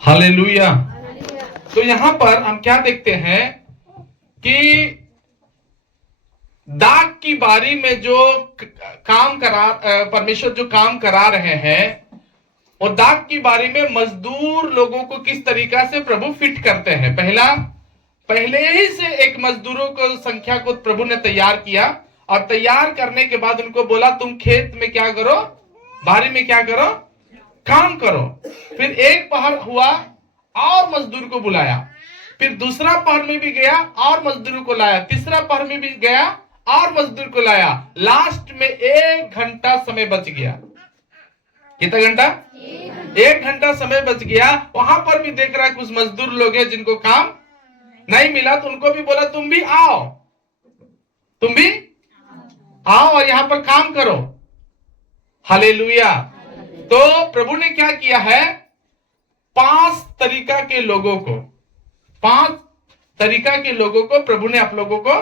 Hallelujah. तो यहां पर हम क्या देखते हैं कि दाख की बारी में जो परमेश्वर जो काम करा रहे हैं, और दाख की बारी में मजदूर लोगों को किस तरीका से प्रभु फिट करते हैं। पहले ही से एक मजदूरों को संख्या को प्रभु ने तैयार किया, और तैयार करने के बाद उनको बोला तुम खेत में क्या करो, बारी में क्या करो, काम करो। फिर एक पहर हुआ और मजदूर को बुलाया, फिर दूसरा पहर में भी गया और मजदूर को लाया, तीसरा पहर में भी गया और मजदूर को लाया। लास्ट में 1 घंटा समय बच गया। कितना घंटा? 1 घंटा समय बच गया। वहां पर भी देख रहा है कुछ मजदूर लोग हैं जिनको काम नहीं मिला, तो उनको भी बोला तुम भी आओ, तुम भी आओ और यहां पर काम करो। हालेलुया। तो प्रभु ने क्या किया है, 5 तरीका के लोगों को प्रभु ने आप लोगों को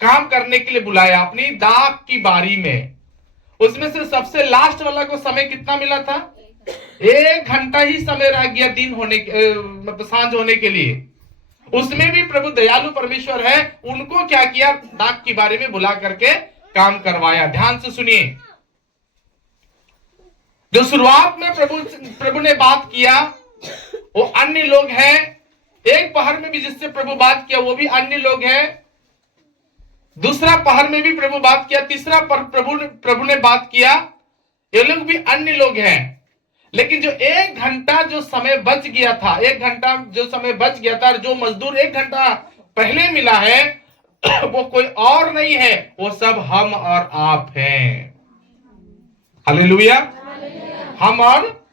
काम करने के लिए बुलाया अपनी दाख की बारी में। उसमें से सबसे लास्ट वाला को समय कितना मिला था? 1 घंटा ही समय रह गया दिन होने मतलब सांझ होने के लिए। उसमें भी प्रभु दयालु परमेश्वर है, उनको क्या किया, दाख की बारी में बुला करके काम करवाया। ध्यान से सुनिए, जो शुरुआत में प्रभु ने बात किया वो अन्य लोग हैं। एक पहर में भी जिससे प्रभु बात किया वो भी अन्य लोग हैं। दूसरा पहर में भी प्रभु बात किया, तीसरा प्रभु ने बात किया, ये लोग भी अन्य लोग हैं। लेकिन जो 1 घंटा जो समय बच गया था, 1 घंटा जो समय बच गया था, जो मजदूर 1 घंटा पहले मिला है वो कोई और नहीं है, वो सब हम और आप हैं। हालेलुया। हम और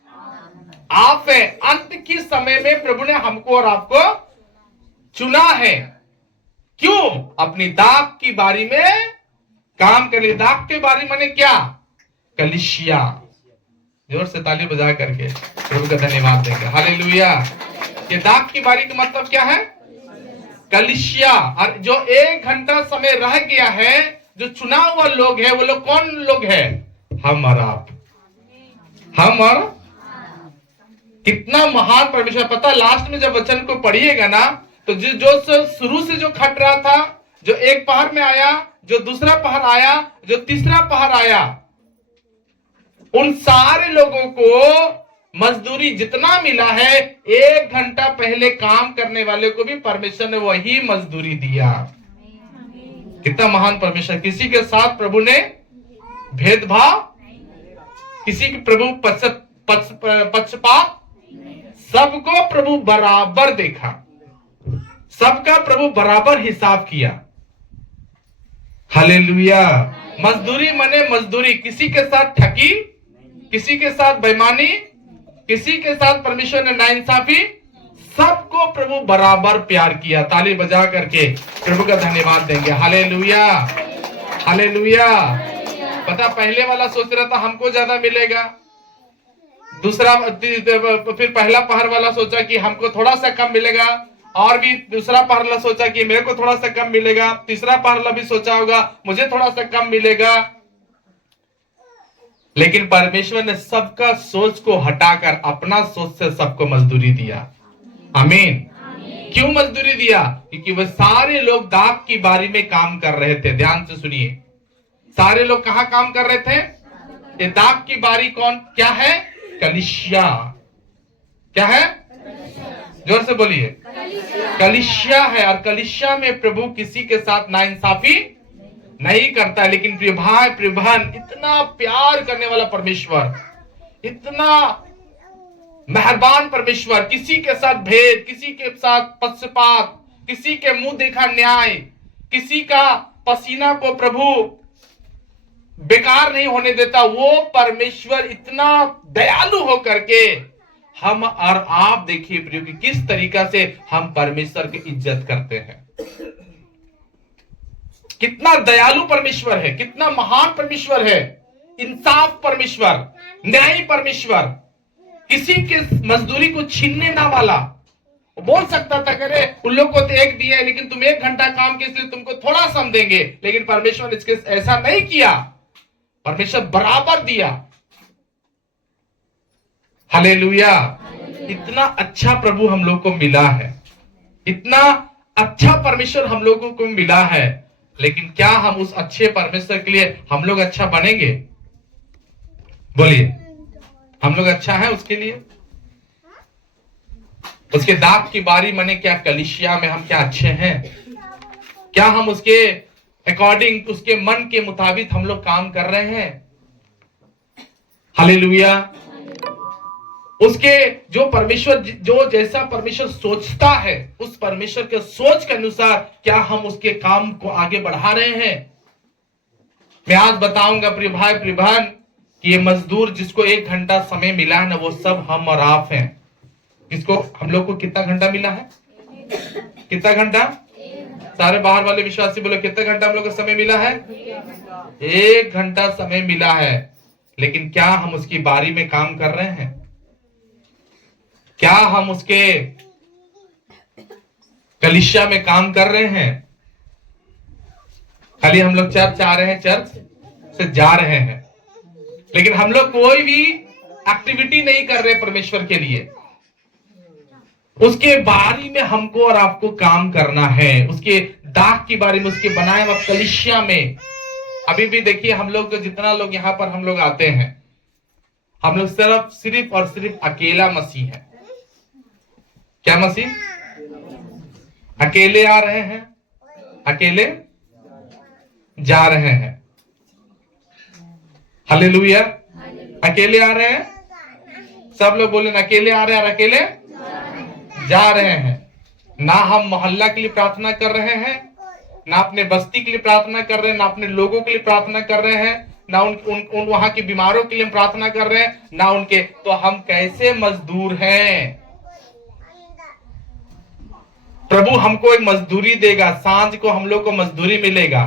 आप हैं। अंत की समय में प्रभु ने हमको और आपको चुना है। क्यों? अपनी दाख की बारी में काम कर लिए। दाख की बारी माने क्या? कलीसिया। जोर से ताली बजा करके प्रभु का धन्यवाद देंगे। हालेलुया। ये दाख की बारी का मतलब क्या है? कलीसिया। और जो 1 घंटा समय रह गया है, जो चुना हुआ लोग है, वो लोग कौन लोग है? हम और आप। हम और कितना महान परमेश्वर। पता, लास्ट में जब वचन को पढ़िएगा ना, तो जो शुरू से जो खट रहा था, जो एक पहर में आया, जो दूसरा पहर आया, जो तीसरा पहर आया, उन सारे लोगों को मजदूरी जितना मिला है, 1 घंटा पहले काम करने वाले को भी परमेश्वर ने वही मजदूरी दिया। कितना महान परमेश्वर। किसी के साथ प्रभु ने भेदभाव, किसी के प्रभु पक्षपात, सबको प्रभु बराबर देखा, सबका प्रभु बराबर हिसाब किया। हालेलुया। मजदूरी माने मजदूरी, किसी के साथ ठगी, किसी के साथ बेईमानी, किसी के साथ परमेश्वर ने नाइंसाफी, सबको प्रभु बराबर प्यार किया। ताली बजा करके प्रभु का धन्यवाद देंगे। हालेलुया। हालेलुया। पता, पहले वाला सोच रहा था हमको ज्यादा मिलेगा, दूसरा फिर पहला पहर वाला सोचा कि हमको थोड़ा सा कम मिलेगा, और भी दूसरा पहर वाला सोचा कि मेरे को थोड़ा सा कम मिलेगा, तीसरा पहर वाला भी सोचा होगा मुझे थोड़ा सा कम मिलेगा। लेकिन परमेश्वर ने सबका सोच को हटाकर अपना सोच से सबको मजदूरी दिया। आमीन। क्यों मजदूरी दिया? क्योंकि वह सारे लोग दाख की बारी में काम कर रहे थे। ध्यान से सुनिए, सारे लोग कहां काम कर रहे थे? ये दाख की बारी कौन क्या है? कलीसिया। क्या है? जोर से बोलिए। कलीसिया है। और कलीसिया में प्रभु किसी के साथ नाइंसाफी नहीं करता। लेकिन प्रिय भाई प्रिय बहन, इतना प्यार करने वाला परमेश्वर, इतना मेहरबान परमेश्वर, किसी के साथ भेद, किसी के साथ पक्षपात, किसी के मुंह देखा न्याय, किसी का पसीना को प्रभु बेकार नहीं होने देता। वो परमेश्वर इतना दयालु होकर के हम और आप देखिए प्रिय कि किस तरीका से हम परमेश्वर की इज्जत करते हैं। कितना दयालु परमेश्वर है, कितना महान परमेश्वर है, इंसाफ परमेश्वर, न्यायी परमेश्वर, किसी के मजदूरी को छीनने ना वाला। बोल सकता था करे उन लोग को तो 1 दिया है, लेकिन तुम 1 घंटा काम किए इसलिए तुमको थोड़ा सा हम देंगे। लेकिन परमेश्वर ने इसके ऐसा नहीं किया, परमेश्वर बराबर दिया। हालेलुया। इतना अच्छा प्रभु हम लोग को मिला है, इतना अच्छा परमेश्वर हम लोगों को मिला है, लेकिन क्या हम उस अच्छे परमेश्वर के लिए हम लोग अच्छा बनेंगे? बोलिए, हम लोग अच्छा है उसके लिए? उसके दाग की बारी मने क्या कलीसिया में हम क्या अच्छे हैं? क्या हम उसके अकॉर्डिंग, उसके मन के मुताबिक हम लोग काम कर रहे हैं? हालेलुया। उसके जो परमेश्वर, जो जैसा परमेश्वर सोचता है, उस परमेश्वर के सोच के अनुसार क्या हम उसके काम को आगे बढ़ा रहे हैं? मैं आज बताऊंगा प्रिय भाई प्रिय बहन कि ये मजदूर जिसको 1 घंटा समय मिला है ना, वो सब हम और आप हैं। इसको हम लोग को कितना घंटा मिला है? कितना घंटा? सारे बाहर वाले विश्वासी बोलो, कितना घंटा हम लोग को समय मिला है? 1 घंटा समय मिला है, लेकिन क्या हम उसकी बारी में काम कर रहे हैं? क्या हम उसके कलीसिया में काम कर रहे हैं? खाली हम लोग चर्च आ रहे हैं, चर्च से जा रहे हैं, लेकिन हम लोग कोई भी एक्टिविटी नहीं कर रहे परमेश्वर के लिए। उसके बारी में हमको और आपको काम करना है, उसके दाग की बारी में, उसके बनाए हुए कलीसिया में। अभी भी देखिए, हम लोग जितना लोग यहाँ पर हम लोग आते हैं, हम लोग सिर्फ और सिर्फ अकेला मसीह है। क्या मसीह? अकेले आ रहे हैं, अकेले जा रहे हैं। हालेलुया। अकेले आ रहे हैं, सब लोग बोले ना, अकेले आ रहे हैं और अकेले जा रहे हैं। ना हम मोहल्ला के लिए प्रार्थना कर रहे हैं, ना अपने बस्ती के लिए प्रार्थना कर रहे हैं, ना अपने लोगों के लिए प्रार्थना कर रहे हैं, ना उन वहां के बीमारों के लिए प्रार्थना कर रहे हैं, ना उनके। तो हम कैसे मजदूर हैं? प्रभु हमको एक मजदूरी देगा, सांझ को हम लोग को मजदूरी मिलेगा।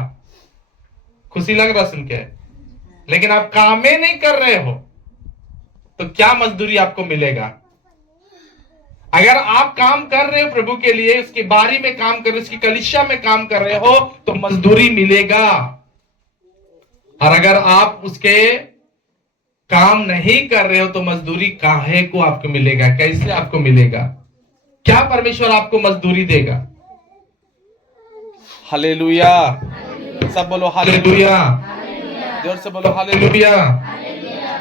खुशी लग रहा सुन के, लेकिन आप काम में नहीं कर रहे हो तो क्या मजदूरी आपको मिलेगा? अगर आप काम कर रहे हो प्रभु के लिए, उसकी बारी में काम कर रहे हो, उसकी कलीसिया में काम कर रहे हो, तो मजदूरी मिलेगा। और अगर आप उसके काम नहीं कर रहे हो तो मजदूरी काहे को आपको मिलेगा? कैसे आपको मिलेगा? क्या परमेश्वर आपको मजदूरी देगा? हालेलुया। सब बोलो हालेलुया, जोर से बोलो हालेलुया।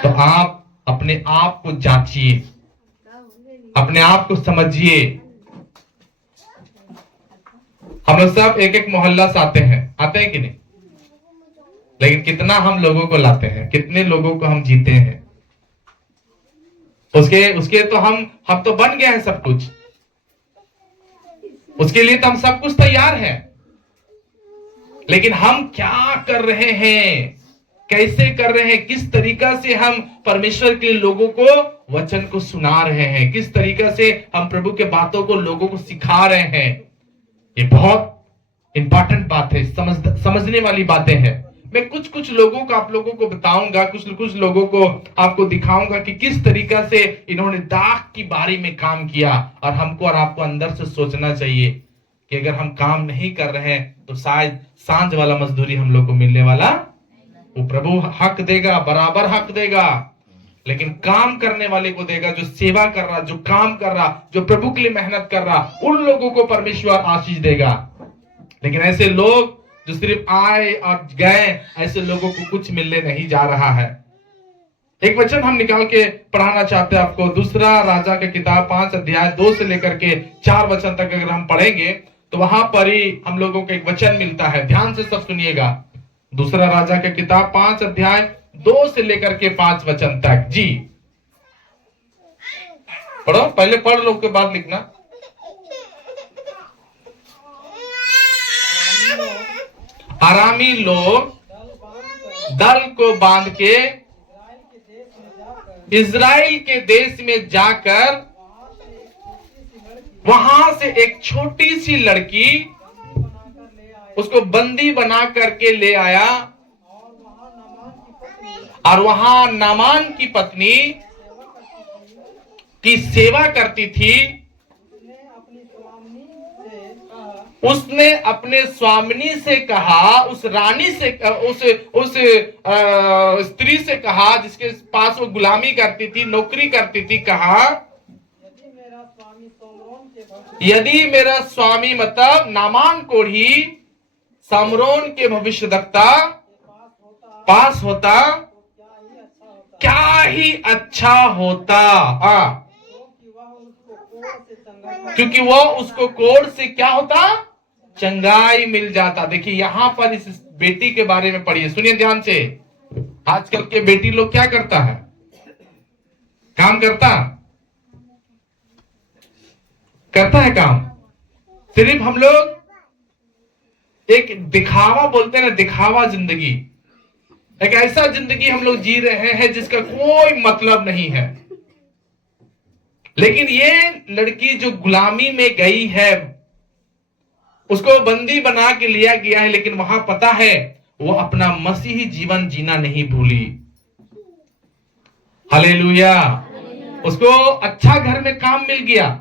तो आप अपने आप को जांचिए, अपने आप को समझिए। हम लोग सब एक एक मोहल्ला से आते हैं कि नहीं? लेकिन कितना हम लोगों को लाते हैं, कितने लोगों को हम जीते हैं? उसके तो हम तो बन गए हैं सब कुछ, उसके लिए तो हम सब कुछ तैयार हैं, लेकिन हम क्या कर रहे हैं, कैसे कर रहे हैं, किस तरीका से हम परमेश्वर के लोगों को वचन को सुना रहे हैं, किस तरीका से हम प्रभु के बातों को लोगों को सिखा रहे हैं? ये बहुत इंपॉर्टेंट बात है, समझने वाली बातें हैं। मैं कुछ लोगों को आप लोगों को बताऊंगा, कुछ लोगों को आपको दिखाऊंगा कि किस तरीका से इन्होंने दाग की बारी में काम किया। और हमको और आपको अंदर से सोचना चाहिए कि अगर हम काम नहीं कर रहे हैं तो शायद सांझ वाला मजदूरी हम लोग को मिलने वाला, वो प्रभु हक देगा, बराबर हक देगा, लेकिन काम करने वाले को देगा, जो सेवा कर रहा, जो काम कर रहा, जो प्रभु के लिए मेहनत कर रहा, उन लोगों को परमेश्वर आशीष देगा। लेकिन ऐसे लोग जो सिर्फ आए और गए, ऐसे लोगों को कुछ मिलने नहीं जा रहा है। एक वचन हम निकाल के पढ़ाना चाहते हैं आपको। दूसरा राजा की किताब 5 अध्याय 2 से लेकर के 4 वचन तक अगर हम पढ़ेंगे तो वहां पर ही हम लोगों को एक वचन मिलता है। ध्यान से सब सुनिएगा। दूसरा राजा की किताब 5 अध्याय 2 से लेकर के 5 वचन तक। जी पढ़ो, पहले पढ़ लो, के बाद लिखना। अरामी लोग दल को बांध के इज़राइल के देश में जाकर वहां से एक छोटी सी लड़की उसको बंदी बना करके ले आया, और वहां नामान की पत्नी की सेवा करती थी। उसने अपने स्वामिनी से कहा, उस रानी से, उस स्त्री से कहा जिसके पास वो गुलामी करती थी, नौकरी करती थी, कहा यदि मेरा स्वामी मतलब नामान कोढ़ी समरोन के भविष्यवक्ता पास होता क्या ही अच्छा होता। क्योंकि वो उसको कोढ़ से क्या होता, चंगाई मिल जाता। देखिए यहां पर इस बेटी के बारे में पढ़िए, सुनिए ध्यान से। आजकल के बेटी लोग क्या करता है, काम करता है काम। सिर्फ हम लोग एक दिखावा बोलते हैं ना, दिखावा जिंदगी, एक ऐसा जिंदगी हम लोग जी रहे हैं जिसका कोई मतलब नहीं है। लेकिन ये लड़की जो गुलामी में गई है, उसको बंदी बना के लिया गया है, लेकिन वहां पता है वो अपना मसीही जीवन जीना नहीं भूली। हालेलुया। उसको अच्छा घर में काम मिल गया,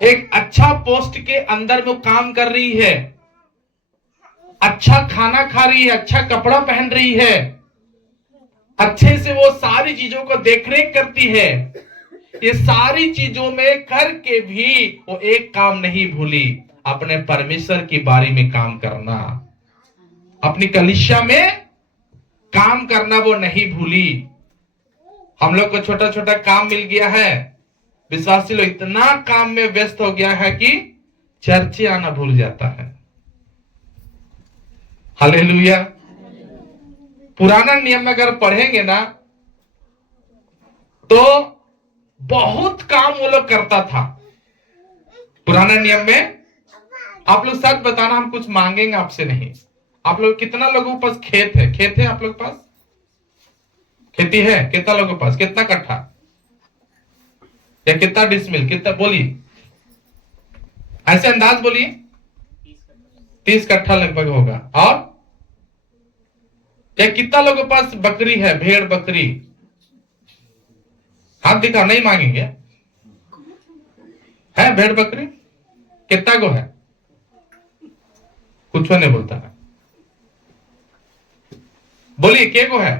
एक अच्छा पोस्ट के अंदर वो काम कर रही है, अच्छा खाना खा रही है, अच्छा कपड़ा पहन रही है, अच्छे से वो सारी चीजों को देखरेख करती है। ये सारी चीजों में करके भी वो एक काम नहीं भूली, अपने परमेश्वर के बारे में काम करना, अपनी कलीसिया में काम करना वो नहीं भूली। हम लोग को छोटा छोटा काम मिल गया है, विश्वासी लोग इतना काम में व्यस्त हो गया है कि चर्चे आना भूल जाता है। हालेलुया। पुराना नियम में अगर पढ़ेंगे ना तो बहुत काम वो लोग करता था पुराना नियम में। आप लोग सच बताना, हम कुछ मांगेंगे आपसे नहीं। आप लोग कितना लोगों के पास खेत है? खेत है आप लोग के पास? खेती है? कितना लोगों के पास? कितना कट्ठा या कितना डिसमिल? कितना बोलिए, ऐसे अंदाज बोलिए। 30 कट्ठा लगभग होगा। और क्या कितना लोगों के पास बकरी है, भेड़ बकरी? हाथ दिखा, नहीं मांगेंगे। है भेड़ बकरी? कितना गो है? कुछ नहीं बोलता है। बोलिए के गो है?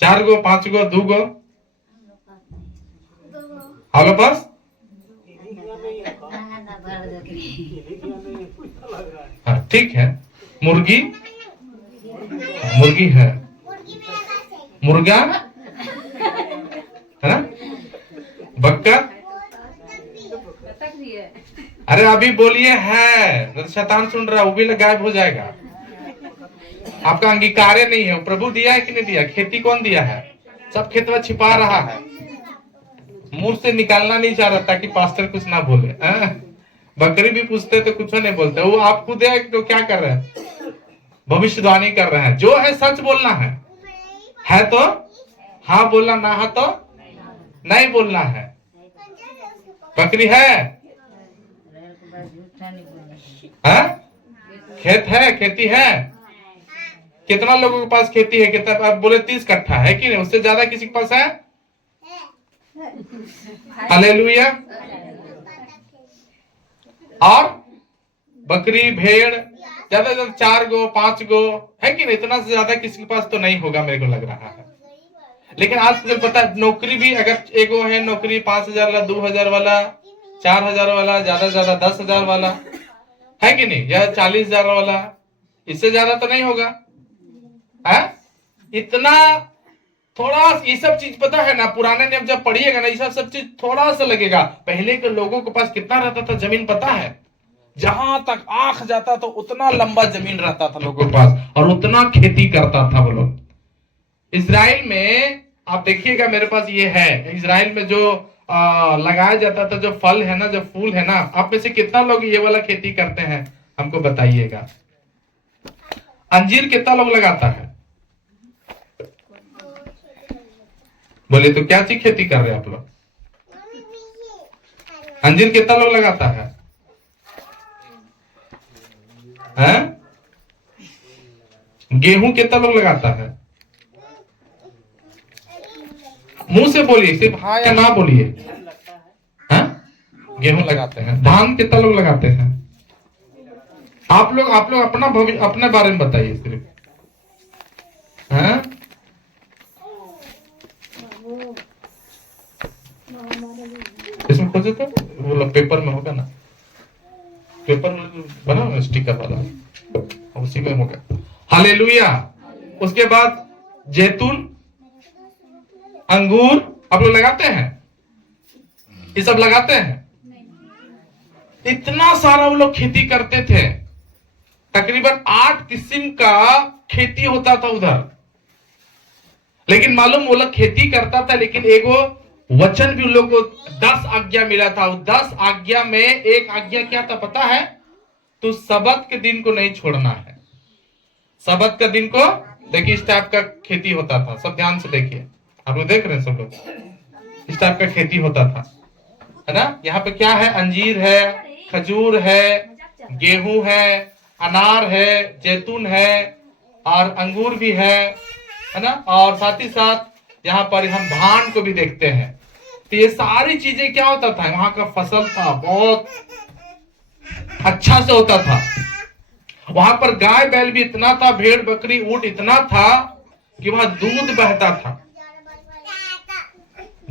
4 गो, 5 गो, 2 गो? आप पास? हाँ ठीक है। मुर्गी है, मुर्गा है ना, बक्का। अरे अभी बोलिए है, शैतान सुन रहा है, वो भी गायब हो जाएगा। आपका अंगीकार नहीं है। प्रभु दिया है कि नहीं दिया? खेती कौन दिया है? सब खेत में छिपा रहा है, मुंह से निकालना नहीं चाह रहा ताकि पास्टर कुछ ना बोले। बकरी भी पूछते तो कुछ नहीं बोलते। वो आप खुद है तो क्या कर रहे हैं? भविष्यवाणी कर रहे हैं। जो है सच बोलना है तो हाँ बोलना, ना है तो नहीं बोलना है। बकरी है? खेत है, खेती है। कितना लोगों के पास खेती है? कितना? आप बोले 30 कट्ठा है कि नहीं? उससे ज्यादा किसी के पास है? हालेलुया। और बकरी भेड़ ज्यादा ज्यादा 4 गो 5 गो है कि नहीं? इतना से ज्यादा किसी के पास तो नहीं होगा मेरे को लग रहा है। लेकिन आज मुझे पता है नौकरी भी अगर एगो है नौकरी 5,000 वाला, 2,000 वाला, 4,000 वाला, ज्यादा से ज्यादा 10,000 वाला है कि नहीं, या 40,000 वाला, इससे ज्यादा तो नहीं होगा है? इतना थोड़ा ये सब चीज पता है ना, पुराने नियम जब पढ़िएगा ना, ये सब चीज थोड़ा सा लगेगा। पहले के लोगों के पास कितना रहता था जमीन पता है? जहां तक आंख जाता तो उतना लंबा जमीन रहता था लोगों के पास, और उतना खेती करता था वो लोग। इजराइल में आप देखिएगा, मेरे पास ये है, इजराइल में जो लगाया जाता था, जो फल है ना, जो फूल है ना, आप में से कितना लोग ये वाला खेती करते हैं हमको बताइएगा। अंजीर कितना लोग लगाता है? बोले तो क्या चीज खेती कर रहे हैं आप लोग? अंजीर कितना लोग लगाता है? गेहूं कितना लोग लगाता है? मुंह से बोलिए, सिर्फ हाँ या ना बोलिए। गेहूं लगाते हैं। धान कितना लोग लगाते हैं? आप लोग अपना भविष्य अपने बारे में बताइए सिर्फ। इसमें खोजे तो वो लोग पेपर में होगा ना, पेपर में बना ना स्टिकर वाला, उसी में होगा। हालेलुया। उसके बाद जैतून, अंगूर आप लोग लगाते हैं, ये सब लगाते हैं। इतना सारा वो लोग खेती करते थे, तकरीबन 8 किस्म का खेती होता था उधर। लेकिन मालूम वो लोग खेती करता था, लेकिन एगो वचन भी उन लोग को 10 आज्ञा मिला था। 10 आज्ञा में एक आज्ञा क्या था पता है? तो सबत के दिन को नहीं छोड़ना है। सबत का दिन को देखिए, इस टाइप का खेती होता था, सब ध्यान से देखिए, आप लोग देख रहे हैं सब लोग, इस टाइप का खेती होता था, है ना। यहाँ पे क्या है? अंजीर है, खजूर है, गेहूं है, अनार है, जैतून है और अंगूर भी है ना। और साथ ही साथ यहाँ पर हम धान को भी देखते हैं। तो ये सारी चीजें क्या होता था? वहां का फसल था बहुत अच्छा से होता था। वहां पर गाय बैल भी इतना था, भेड़ बकरी ऊंट इतना था कि वहां दूध बहता था,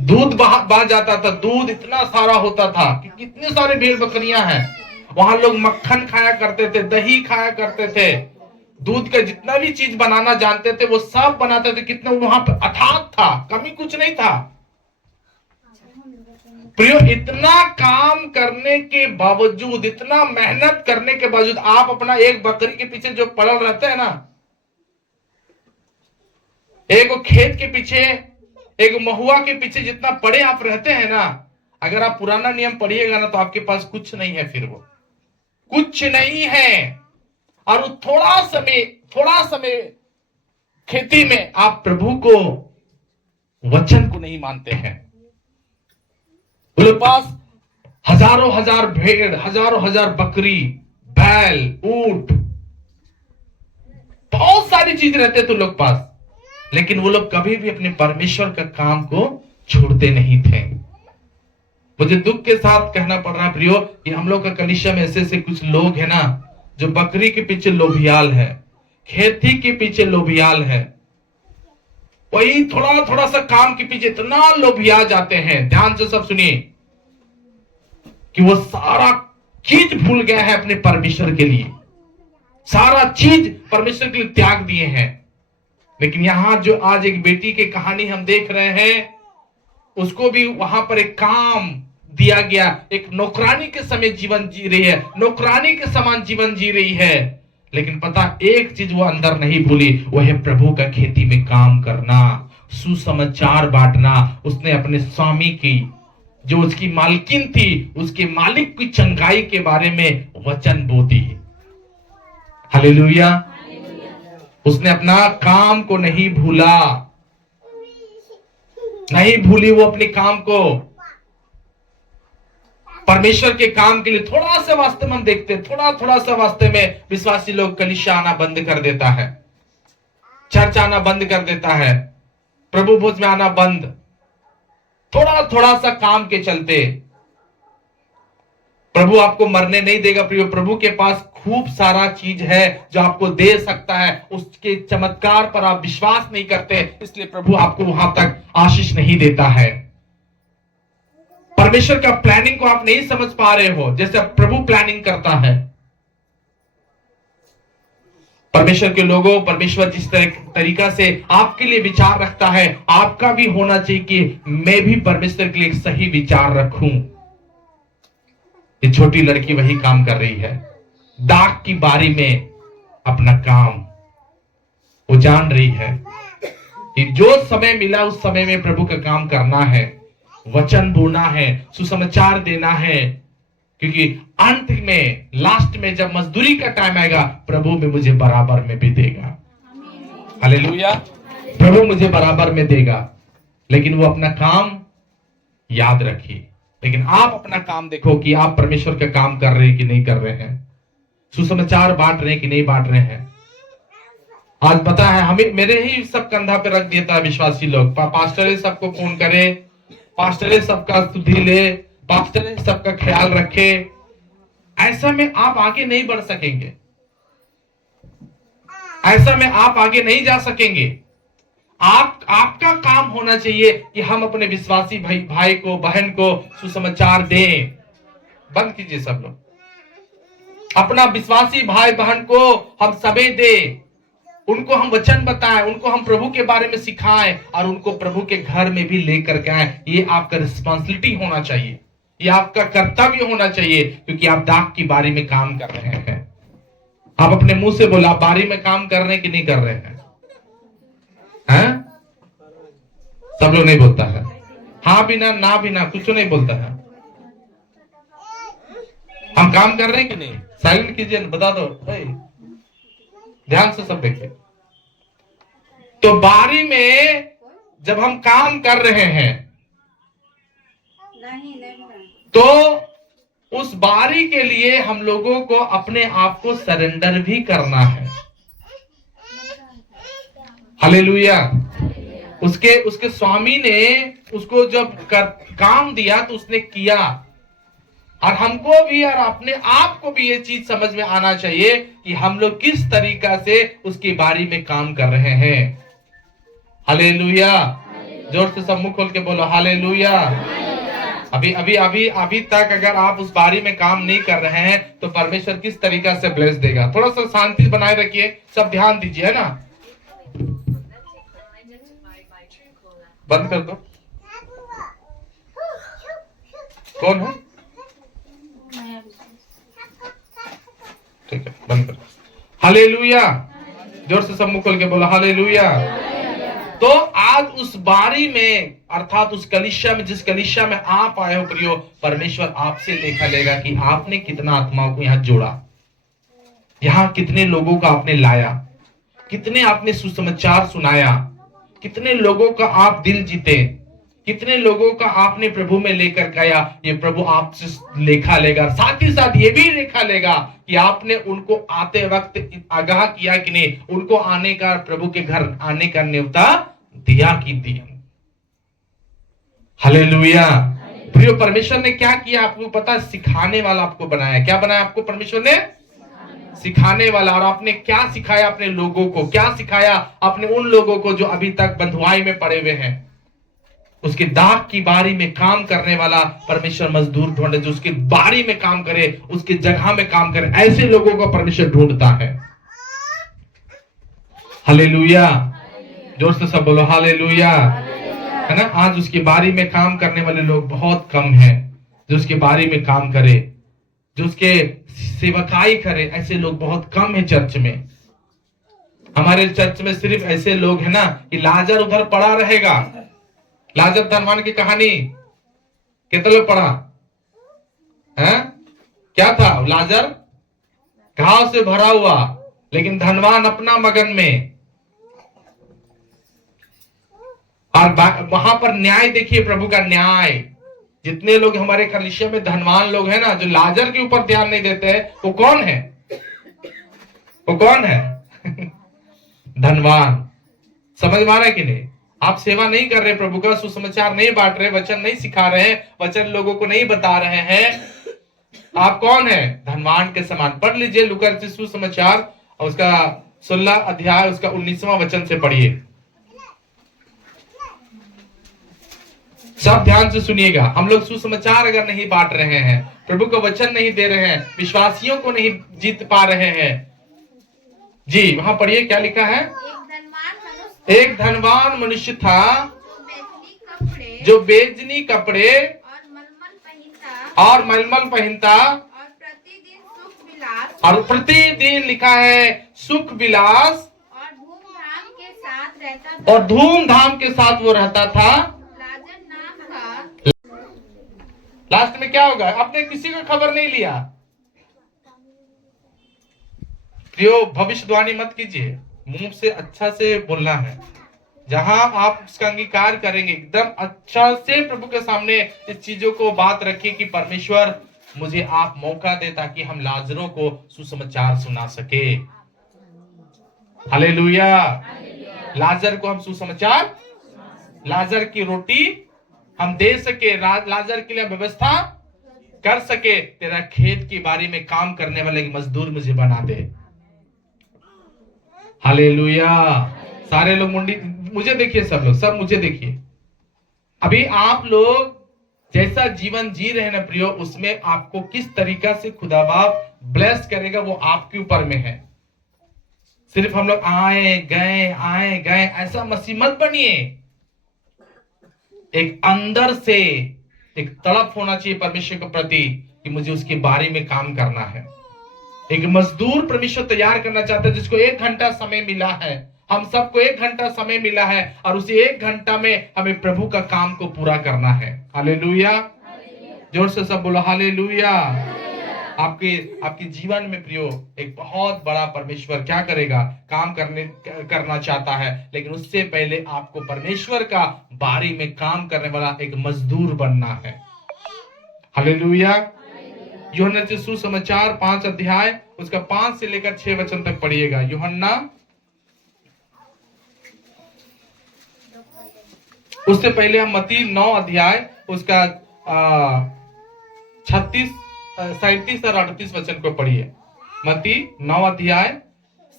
दूध बह जाता था, दूध इतना सारा होता था कि कितने सारे भेड़ बकरियां हैं। वहां लोग मक्खन खाया करते थे, दही खाया करते थे, दूध का जितना भी चीज बनाना जानते थे वो सब बनाते थे। कितने वहां पर अथाक था, कमी कुछ नहीं था। प्रियो, इतना काम करने के बावजूद, इतना मेहनत करने के बावजूद आप अपना एक बकरी के पीछे जो पड़ल रहते हैं ना, एक खेत के पीछे, एक महुआ के पीछे जितना पड़े आप रहते हैं ना, अगर आप पुराना नियम पढ़िएगा ना तो आपके पास कुछ नहीं है, फिर वो कुछ नहीं है। और वो थोड़ा समय खेती में आप प्रभु को, वचन को नहीं मानते हैं। उनके पास हजारों हजार भेड़, हजारों हजार बकरी, बैल, ऊंट, बहुत सारी चीज रहते थे लोग पास, लेकिन वो लोग कभी भी अपने परमेश्वर का काम को छोड़ते नहीं थे। मुझे दुख के साथ कहना पड़ रहा है प्रियो कि हम लोग का कलीसिया में ऐसे कुछ लोग हैं ना, जो बकरी के पीछे लोभियाल है, खेती के पीछे लोभियाल है, वही थोड़ा सा काम के पीछे इतना लोभिया जाते हैं। ध्यान से सब सुनिए कि वो सारा चीज भूल गया है अपने परमेश्वर के लिए, सारा चीज परमेश्वर के लिए त्याग दिए हैं। लेकिन यहां जो आज एक बेटी की कहानी हम देख रहे हैं, उसको भी वहां पर एक काम दिया गया, एक नौकरानी के समय जीवन जी रही है, नौकरानी के समान जीवन जी रही है। लेकिन पता एक चीज वो अंदर नहीं भूली, वो है प्रभु का खेती में काम करना, सुसमाचार बांटना। उसने अपने स्वामी की, जो उसकी मालकिन थी, उसके मालिक की चंगाई के बारे में वचन बो दी। हालेलुया। उसने अपना काम को नहीं भूला, नहीं भूली वो अपने काम को। परमेश्वर के काम के लिए थोड़ा सा वास्ते में हम देखते, थोड़ा सा वास्ते में विश्वासी लोग कलीसिया आना बंद कर देता है, चर्च आना बंद कर देता है, प्रभु भोज में आना बंद, थोड़ा सा काम के चलते। प्रभु आपको मरने नहीं देगा प्रियो। प्रभु के पास खूब सारा चीज है जो आपको दे सकता है, उसके चमत्कार पर आप विश्वास नहीं करते, इसलिए प्रभु आपको वहां तक आशीष नहीं देता है। परमेश्वर का प्लानिंग को आप नहीं समझ पा रहे हो जैसे प्रभु प्लानिंग करता है। परमेश्वर के लोगों, परमेश्वर जिस तरीका से आपके लिए विचार रखता है, आपका भी होना चाहिए कि मैं भी परमेश्वर के लिए एक सही विचार रखूं। ये छोटी लड़की वही काम कर रही है, दाग की बारी में अपना काम वो जान रही है कि जो समय मिला उस समय में प्रभु का काम करना है, वचन बोलना है, सुसमाचार देना है, क्योंकि अंत में, लास्ट में जब मजदूरी का टाइम आएगा, प्रभु में मुझे बराबर में भी देगा। हालेलुया। प्रभु मुझे बराबर में देगा। लेकिन वो अपना काम याद रखिए। लेकिन आप अपना काम देखो कि आप परमेश्वर का काम कर रहे हैं कि नहीं कर रहे हैं, सुसमाचार बांट रहे हैं कि नहीं बांट रहे हैं। आज पता है हमें, मेरे ही सब कंधा पे रख देता है विश्वासी लोग, पास्टर सबको फोन करे, पास्टर सबका सुधि ले, पास्टर सबका ख्याल रखे। ऐसा में आप आगे नहीं बढ़ सकेंगे, ऐसा में आप आगे नहीं जा सकेंगे। आपका काम होना चाहिए कि हम अपने विश्वासी भाई को, बहन को सुसमाचार दें। बंद कीजिए सब लोग। अपना विश्वासी भाई बहन को हम समय दें, उनको हम वचन बताएं, उनको हम प्रभु के बारे में सिखाएं और उनको प्रभु के घर में भी लेकर के आए। ये आपका रिस्पॉन्सिबिलिटी होना चाहिए, ये आपका कर्तव्य होना चाहिए, क्योंकि आप दाख की बारी में काम कर रहे हैं। आप अपने मुंह से बोला, आप बारी में काम कर रहे हैं कि नहीं कर रहे हैं? सब लोग नहीं बोलता है। हाँ बिना ना बिना कुछ नहीं बोलता है। हम काम कर रहे हैं कि नहीं? साइलेंट कीजिए, बता दो भाई, ध्यान से सब देखिए। तो बारी में जब हम काम कर रहे हैं तो उस बारी के लिए हम लोगों को अपने आप को सरेंडर भी करना है। हालेलुया। उसके स्वामी ने उसको जब काम दिया तो उसने किया, और हमको भी और अपने आप को भी ये चीज समझ में आना चाहिए कि हम लोग किस तरीका से उसकी बारी में काम कर रहे हैं। हालेलुया। जोर से सब मुंह खोल के बोलो हालेलुया। अभी तक अगर आप उस बारी में काम नहीं कर रहे हैं तो परमेश्वर किस तरीका से ब्लेस देगा। थोड़ा सा शांति बनाए रखिए, सब ध्यान दीजिए, है ना। बंद कर दो। कौन है? ठीक है, बंद कर। हालेलुया। जोर से सब मुंह खोल के बोलो हालेलुया। तो आज उस बारी में, अर्थात उस कलीसिया में, जिस कलीसिया में आप आए हो प्रियो, परमेश्वर आपसे देखा लेगा कि आपने कितना आत्माओं को यहां जोड़ा, यहां कितने लोगों का आपने लाया, कितने आपने सुसमाचार सुनाया, कितने लोगों का आप दिल जीते, कितने लोगों का आपने प्रभु में लेकर गया। ये प्रभु आपसे लेखा लेगा। साथ ही साथ ये भी लेखा लेगा कि आपने उनको आते वक्त आगाह किया कि नहीं, उनको आने का, प्रभु के घर आने का न्योता दिया कि दिया। हालेलुया। प्रियो, परमेश्वर ने क्या किया आपको पता है? सिखाने वाला आपको बनाया। क्या बनाया आपको परमेश्वर ने? सिखाने वाला। और आपने क्या सिखाया अपने लोगों को? क्या सिखाया अपने उन लोगों को जो अभी तक बंधुआई में पड़े हुए हैं? उसके दाग की बारी में काम करने वाला परमेश्वर मजदूर ढूंढे, जो उसकी बारी में काम करे, उसकी जगह में काम करे। ऐसे लोगों को परमेश्वर ढूंढता है। हालेलुया। जोर से सब बोलो हालेलुया, है ना। आज उसकी बारी में काम करने वाले लोग बहुत कम हैं, जो उसके बारी में काम करे, जो उसके सेवकाई करे। ऐसे लोग बहुत कम है चर्च में। हमारे चर्च में सिर्फ ऐसे लोग हैं ना कि लाजर उधर पड़ा रहेगा। लाजर धनवान की कहानी कितने लोग पढ़ा है? क्या था? लाजर घाव से भरा हुआ, लेकिन धनवान अपना मगन में। और वहां पर न्याय देखिए, प्रभु का न्याय। जितने लोग हमारे कलीसिया में धनवान लोग हैं ना, जो लाजर के ऊपर ध्यान नहीं देते हैं, वो कौन है? वो कौन है? धनवान। समझ में आ रहा है कि नहीं? आप सेवा नहीं कर रहे, प्रभु का सुसमाचार नहीं बांट रहे, वचन नहीं सिखा रहे, वचन लोगों को नहीं बता रहे हैं। आप कौन है? धनवान के समान। पढ़ लीजिए लूका रचित सुसमाचार और उसका 16 अध्याय, उसका 19वां वचन से पढ़िए। सब ध्यान से सुनिएगा। हम लोग सुसमाचार अगर नहीं बांट रहे हैं, प्रभु का वचन नहीं दे रहे हैं, विश्वासियों को नहीं जीत पा रहे हैं। जी वहां पढ़िए, क्या लिखा है? एक धनवान मनुष्य था जो बेजनी कपड़े और मलमल पहनता और प्रतिदिन लिखा है सुख विलास और धूमधाम के साथ वो रहता था। लास्ट में क्या होगा? आपने किसी को खबर नहीं लिया। प्रियो, भविष्यवाणी मत कीजिए, मुंह से अच्छा से बोलना है। जहां आप उसका अंगीकार करेंगे, एकदम अच्छा से प्रभु के सामने इस चीजों को बात रखिए कि परमेश्वर मुझे आप मौका दे ताकि हम लाजरों को सुसमाचार सुना सके। हालेलुया। लाजर को हम सुसमाचार, लाजर की रोटी हम दे सके, लाजर के लिए व्यवस्था कर सके। तेरा खेत की बारी में काम करने वाले मजदूर मुझे बना दे। हालेलुया। सारे लोग मुंडी मुझे देखिए, सब लोग, सब मुझे देखिए। अभी आप लोग जैसा जीवन जी रहे हैं ना प्रियो, उसमें आपको किस तरीका से खुदा बाप ब्लेस करेगा वो आपके ऊपर में है। सिर्फ हम लोग आए गए ऐसा मसीह मत बनिए। एक अंदर से एक तड़प होना चाहिए परमेश्वर के प्रति कि मुझे उसके बारे में काम करना है। एक मजदूर परमेश्वर तैयार करना चाहता है जिसको 1 घंटा समय मिला है। हम सबको 1 घंटा समय मिला है और उसी 1 घंटा में हमें प्रभु का काम को पूरा करना है। हालेलुया, जोर से सब बोलो हालेलुया। आपके जीवन में प्रियो एक बहुत बड़ा परमेश्वर क्या करेगा, काम करना चाहता है, लेकिन उससे पहले आपको परमेश्वर का बारी में काम करने वाला एक मजदूर बनना है। हालेलुया। यूहन्ना के सुसमाचार 5 अध्याय उसका 5 से लेकर 6 वचन तक पढ़िएगा। यूहन्ना, उससे पहले हम मत्ती 9 अध्याय उसका 37 और 38 वचन को पढ़िए। मत्ती 9 अध्याय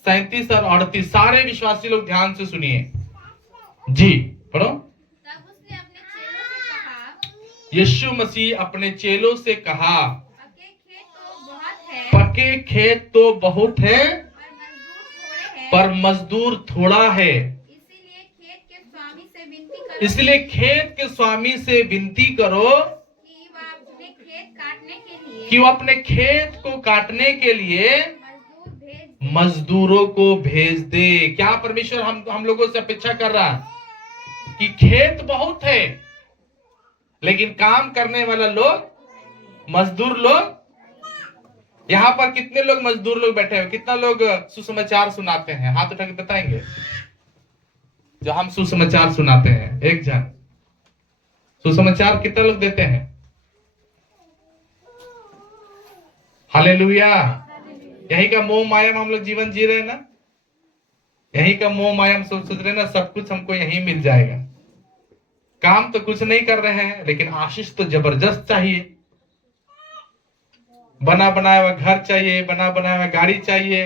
37 और 38। सारे विश्वासी लोग ध्यान से सुनिए जी, पढ़ो। तब उसने अपने चेलों से कहा, यीशु मसीह अपने चेलों से कहा, पके खेत तो बहुत है, पके खेत तो बहुत है पर मजदूर थोड़ा है। इसलिए खेत के स्वामी से विनती करो कि वो अपने खेत को काटने के लिए मजदूरों को भेज दे। क्या परमेश्वर हम लोगों से अपेक्षा कर रहा है कि खेत बहुत है लेकिन काम करने वाला लोग, मजदूर लोग। यहाँ पर कितने लोग मजदूर लोग बैठे हैं? कितना लोग सुसमाचार सुनाते हैं? हाथ उठा के बताएंगे जो हम सुसमाचार सुनाते हैं। एक जन सुसमाचार कितना लोग देते हैं? हालेलुया। यही का मोह माया में हम लोग जीवन जी रहे हैं ना, यही का मोह माया में सोच रहे हैं ना सब कुछ हमको यही मिल जाएगा। काम तो कुछ नहीं कर रहे हैं लेकिन आशीष तो जबरदस्त चाहिए। बना बनाया हुआ घर चाहिए, बना बनाया हुआ गाड़ी चाहिए,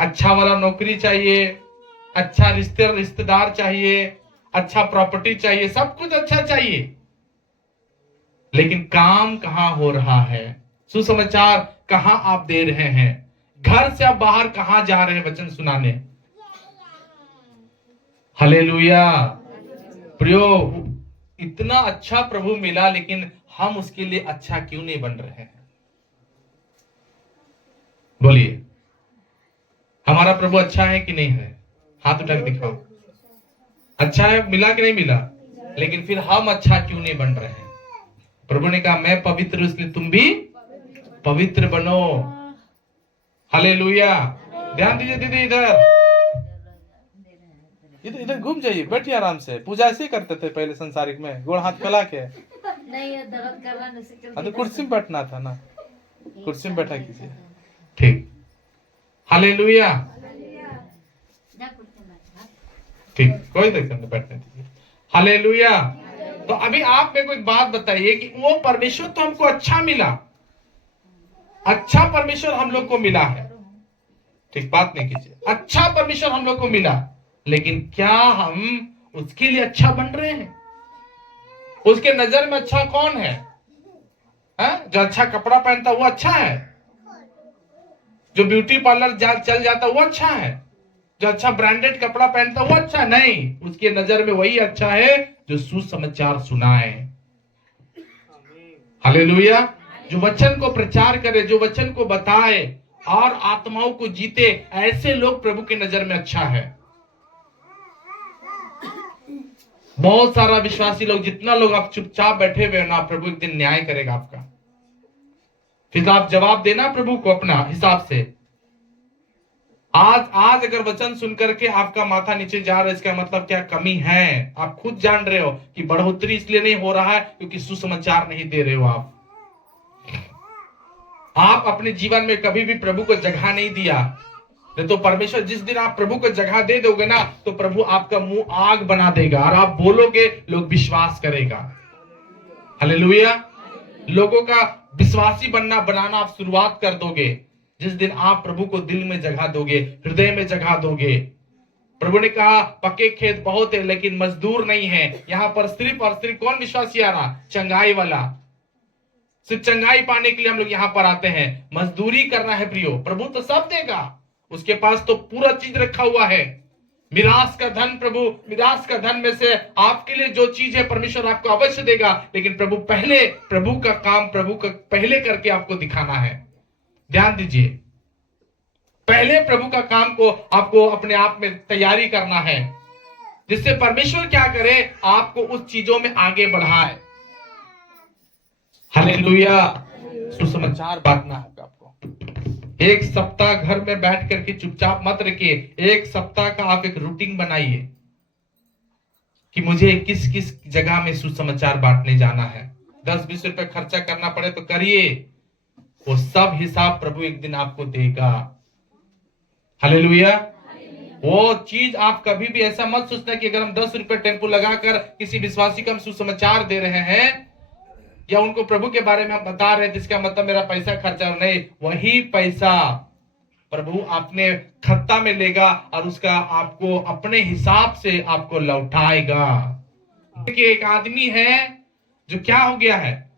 अच्छा वाला नौकरी चाहिए, अच्छा रिश्तेदार चाहिए, अच्छा प्रॉपर्टी चाहिए, सब कुछ अच्छा चाहिए, लेकिन काम कहां हो रहा है? सुसमाचार कहां आप दे रहे हैं? घर से आप बाहर कहां जा रहे हैं वचन सुनाने? हालेलुया। प्रियो, इतना अच्छा प्रभु मिला लेकिन हम उसके लिए अच्छा क्यों नहीं बन रहे हैं? बोलिए, हमारा प्रभु अच्छा है कि नहीं है? हाथ उठा के दिखाओ। अच्छा है, मिला कि नहीं मिला? लेकिन फिर हम अच्छा क्यों नहीं बन रहे हैं? प्रभु ने कहा मैं पवित्र हूं इसलिए तुम भी पवित्र बनो। हालेलुया। ध्यान दीजिए दीदी, इधर इधर इधर घूम जाइए, बैठिए आराम से। पूजा ऐसे ही करते थे पहले संसारिक में, गोड़ हाथ फैला के। नहीं, दर्द कर रहा है। तो कुर्सी में बैठना था ना, कुर्सी में बैठा कीजिए। ठीक, हालेलुया। ठीक, कोई दिक्कत नहीं, बैठने दीजिए। हालेलुया। तो अभी आप मेरे को एक बात बताइए कि वो परमेश्वर तो हमको अच्छा मिला, अच्छा परमेश्वर हम लोग को मिला है। ठीक, बात नहीं कीजिए। अच्छा परमेश्वर हम लोग को मिला, लेकिन क्या हम उसके लिए अच्छा बन रहे हैं? उसके नजर में अच्छा कौन है? जो अच्छा कपड़ा पहनता वो अच्छा है? जो ब्यूटी पार्लर चल जाता वो अच्छा है? जो अच्छा ब्रांडेड कपड़ा पहनता वो अच्छा नहीं? उसके नजर में वही अच्छा है जो सुसमाचार सुनाए। हालेलुया। जो वचन को प्रचार करे, जो वचन को बताए और आत्माओं को जीते, ऐसे लोग प्रभु की नजर में अच्छा है। बहुत सारा विश्वासी लोग, जितना लोग आप चुपचाप बैठे हुए हो ना, प्रभु एक दिन न्याय करेगा आपका। फिर आप जवाब देना प्रभु को अपना हिसाब से। आज अगर वचन सुन करके आपका माथा नीचे जा रहा है, इसका मतलब क्या कमी है? आप खुद जान रहे हो कि बढ़ोतरी इसलिए नहीं हो रहा है क्योंकि सुसमाचार नहीं दे रहे हो। आप अपने जीवन में कभी भी प्रभु को जगह नहीं दिया। नहीं तो परमेश्वर जिस दिन आप प्रभु को जगह दे दोगे ना, तो प्रभु आपका मुंह आग बना देगा और आप बोलोगे, लोग विश्वास करेगा। हालेलुया। लोगों का विश्वासी बनाना आप शुरुआत कर दोगे जिस दिन आप प्रभु को दिल में जगह दोगे, हृदय में जगह दोगे। प्रभु ने कहा पक्के खेत बहुत है लेकिन मजदूर नहीं है। यहाँ पर सिर्फ और सिर्फ कौन विश्वासी आ रहा? चंगाई वाला। सिर्फ चंगाई पाने के लिए हम लोग यहाँ पर आते हैं, मजदूरी करना है प्रियो। प्रभु तो सब देगा, उसके पास तो पूरा चीज रखा हुआ है। मिरास का धन, प्रभु मिरास का धन में से आपके लिए जो चीज है परमेश्वर आपको अवश्य देगा, लेकिन प्रभु पहले प्रभु का काम प्रभु का पहले करके आपको दिखाना है। ध्यान दीजिए, पहले प्रभु का काम को आपको अपने आप में तैयारी करना है, जिससे परमेश्वर क्या करे, आपको उस चीजों में आगे बढ़ाए। हालेलुया। सुसमाचार बांटना है आपको। एक सप्ताह घर में बैठ करके चुपचाप मत रखिए। एक सप्ताह का आप एक रूटीन बनाइए कि मुझे किस किस जगह में सुसमाचार बांटने जाना है। 10-20 रुपए खर्चा करना पड़े तो करिए, वो सब हिसाब प्रभु एक दिन आपको देगा। हालेलुया। वो चीज आप कभी भी ऐसा मत सोचना कि अगर हम 10 रुपए टेम्पो लगाकर किसी विश्वासी को हम सुसमाचार दे रहे हैं या उनको प्रभु के बारे में हम बता रहे हैं, जिसका मतलब मेरा पैसा खर्चा नहीं। वही पैसा प्रभु अपने खत्ता में लेगा और उसका आपको अपने हिसाब से आपको लौटाएगा। देखिए, एक आदमी है जो क्या हो गया है,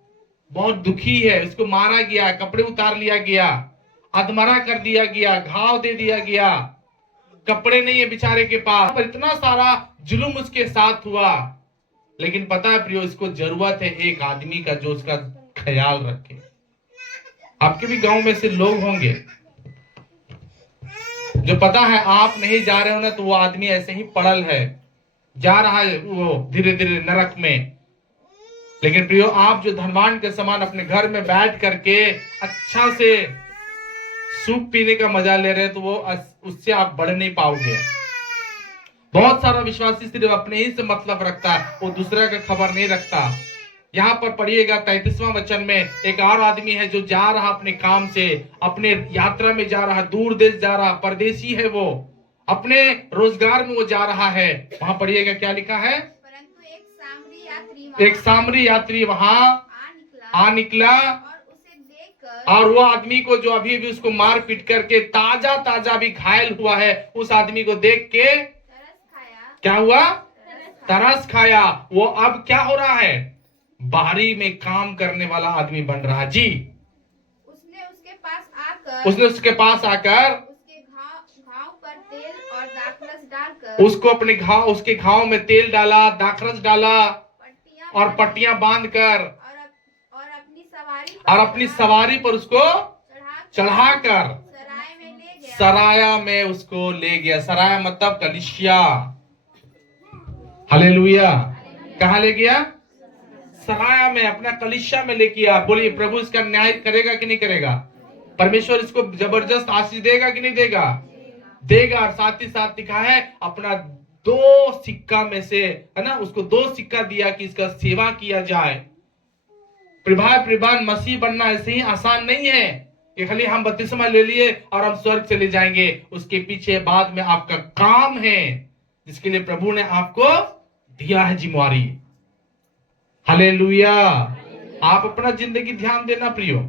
बहुत दुखी है, उसको मारा गया, कपड़े उतार लिया गया, अधमरा कर दिया गया, घाव दे दिया गया, कपड़े नहीं है बेचारे के पास, पर इतना सारा जुल्म उसके साथ हुआ। लेकिन पता है प्रियो, इसको जरूरत है एक आदमी का जो उसका ख्याल रखे। आपके भी गांव में से लोग होंगे जो पता है आप नहीं जा रहे हो ना, तो वो आदमी ऐसे ही पड़ल है, जा रहा है वो धीरे धीरे नरक में। लेकिन प्रियो, आप जो धनवान के समान अपने घर में बैठ करके अच्छा से सूप पीने का मजा ले रहे हैं, तो वो उससे आप बढ़ नहीं पाओगे। बहुत सारा विश्वासी सिर्फ अपने ही से मतलब रखता है, वो दूसरा का खबर नहीं रखता। यहाँ पर पढ़िएगा 33वां वचन में, एक और आदमी है जो जा रहा अपने काम से, अपने यात्रा में जा रहा, दूर देश जा रहा, परदेशी है वो, अपने रोजगार में वो जा रहा है। वहां पढ़िएगा क्या लिखा है, परंतु एक सामरी यात्री वहां आ निकला और उसे देखकर और वो आदमी को जो अभी भी उसको मार पीट करके ताजा ताजा भी घायल हुआ है, उस आदमी को देख के क्या हुआ, तरस खाया। वो अब क्या हो रहा है, बाहरी में काम करने वाला आदमी बन रहा जी। उसने उसके पास आकर उसके घाव पर तेल और दाखरस डालकर उसको अपने उसके घाव में तेल डाला, दाखरस डाला और पट्टियां बांधकर और अपनी सवारी पर उसको चढ़ाकर सराया में उसको ले गया। सराया मतलब कलीसिया। हालेलुया। कहाँ ले गया, सराया में, अपना कलीसिया में ले गया। बोलिए, प्रभु इसका न्याय करेगा कि नहीं करेगा? परमेश्वर इसको जबरदस्त आशीष देगा कि नहीं देगा? देगा। और साथ ही साथ लिखा है, अपना 2 सिक्का में से, है ना, उसको 2 सिक्का दिया कि इसका सेवा किया जाए। प्रभान मसीह बनना ऐसे ही आसान नहीं है कि खाली हम बपतिस्मा ले लिए और हम स्वर्ग चले जाएंगे। उसके पीछे बाद में आपका काम है, जिसके लिए प्रभु ने आपको दिया है जिम्मेवारी। हालेलुया। आप अपना जिंदगी ध्यान देना प्रियो,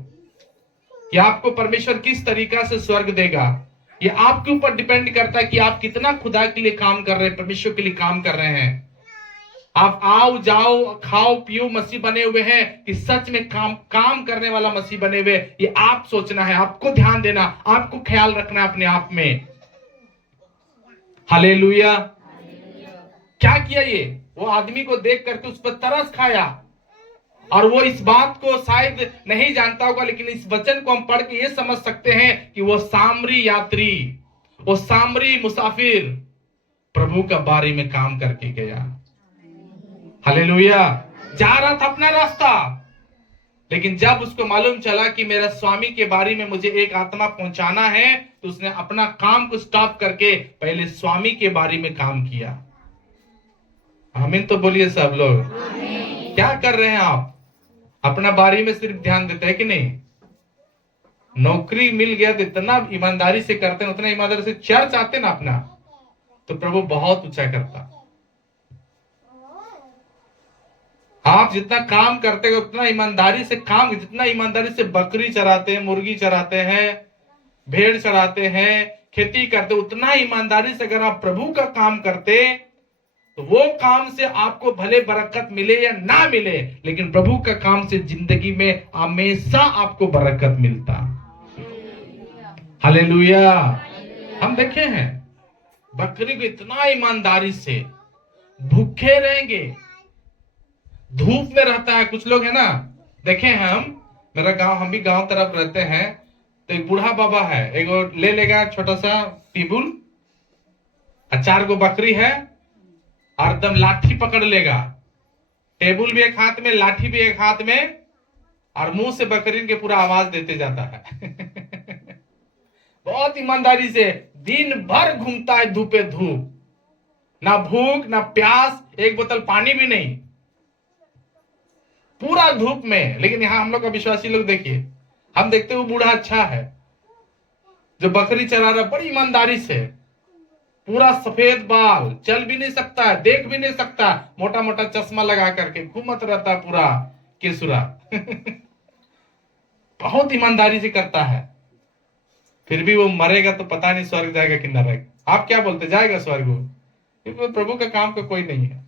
कि आपको परमेश्वर किस तरीका से स्वर्ग देगा। ये आपके ऊपर डिपेंड करता है कि आप कितना खुदा के लिए काम कर रहे हैं, परमेश्वर के लिए काम कर रहे हैं। आप आओ जाओ खाओ पियो मसीह बने हुए हैं कि सच में काम करने वाला मसीह बने हुए, ये आप सोचना है, आपको ध्यान देना, आपको ख्याल रखना अपने आप में। हालेलुया। क्या किया ये, वो आदमी को देख करके उस पर तरस खाया। और वो इस बात को शायद नहीं जानता होगा, लेकिन इस वचन को हम पढ़ के ये समझ सकते हैं कि वो सामरी यात्री, वो सामरी मुसाफिर प्रभु का बारी में काम करके गया। हालेलुया। जा रहा था अपना रास्ता, लेकिन जब उसको मालूम चला कि मेरा स्वामी के बारी में मुझे एक आत्मा पहुंचाना है, तो उसने अपना काम को स्टॉप करके पहले स्वामी के बारी में काम किया। आमीन तो बोलिए सब लोग। क्या कर रहे हैं आप? अपना बारी में सिर्फ ध्यान देते हैं कि नहीं? नौकरी मिल गया तो इतना ईमानदारी से करते हैं, उतना ईमानदारी से चर्च आते ना अपना, तो प्रभु बहुत ऊंचा करता। आप जितना काम करते हो उतना ईमानदारी से काम, जितना ईमानदारी से बकरी चराते हैं, मुर्गी चराते हैं, भेड़ चराते हैं, खेती करते, उतना ईमानदारी से अगर आप प्रभु का काम करते तो वो काम से आपको भले बरकत मिले या ना मिले, लेकिन प्रभु का काम से जिंदगी में हमेशा आपको बरकत मिलता। हालेलुया। हम देखे हैं बकरी को इतना ईमानदारी से भूखे रहेंगे, धूप में रहता है। कुछ लोग है ना, देखे हैं मेरा गांव, हम भी गांव तरफ रहते हैं, तो एक बूढ़ा बाबा है, एक ले लेगा छोटा सा टेबुल, 4 गो बकरी है और एकदम लाठी पकड़ लेगा, टेबुल भी एक हाथ में, लाठी भी एक हाथ में, और मुंह से बकरी के पूरा आवाज देते जाता है। बहुत ईमानदारी से दिन भर घूमता है, धूपे धूप, ना भूख ना प्यास, एक बोतल पानी भी नहीं, पूरा धूप में। लेकिन यहां हम लोग का विश्वासी लोग देखिए, हम देखते वो बूढ़ा अच्छा है जो बकरी चरा रहा, बड़ी ईमानदारी से, पूरा सफेद बाल, चल भी नहीं सकता है, देख भी नहीं सकता, मोटा मोटा चश्मा लगा करके घूमत रहता पूरा केसुरा। बहुत ईमानदारी से करता है, फिर भी वो मरेगा तो पता नहीं स्वर्ग जाएगा कि नरक। आप क्या बोलते, जाएगा स्वर्ग? क्योंकि प्रभु का काम का कोई नहीं है।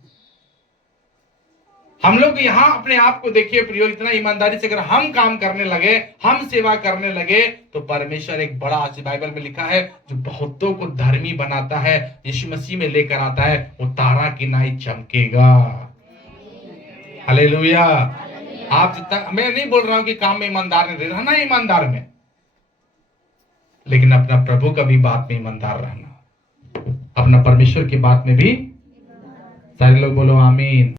हम लोग यहाँ अपने आप को देखिए प्रियो, इतना ईमानदारी से अगर हम काम करने लगे, हम सेवा करने लगे, तो परमेश्वर एक बड़ा, बाइबल में लिखा है, जो बहुतों को धर्मी बनाता है, यीशु मसीह में लेकर आता है, वो तारा की नाई चमकेगा। हालेलुया। आप जितना, मैं नहीं बोल रहा हूं कि काम में ईमानदार नहीं रहना, ईमानदार में, लेकिन अपना प्रभु का भी बात में ईमानदार रहना, अपना परमेश्वर की बात में भी। सारे लोग बोलो आमीन।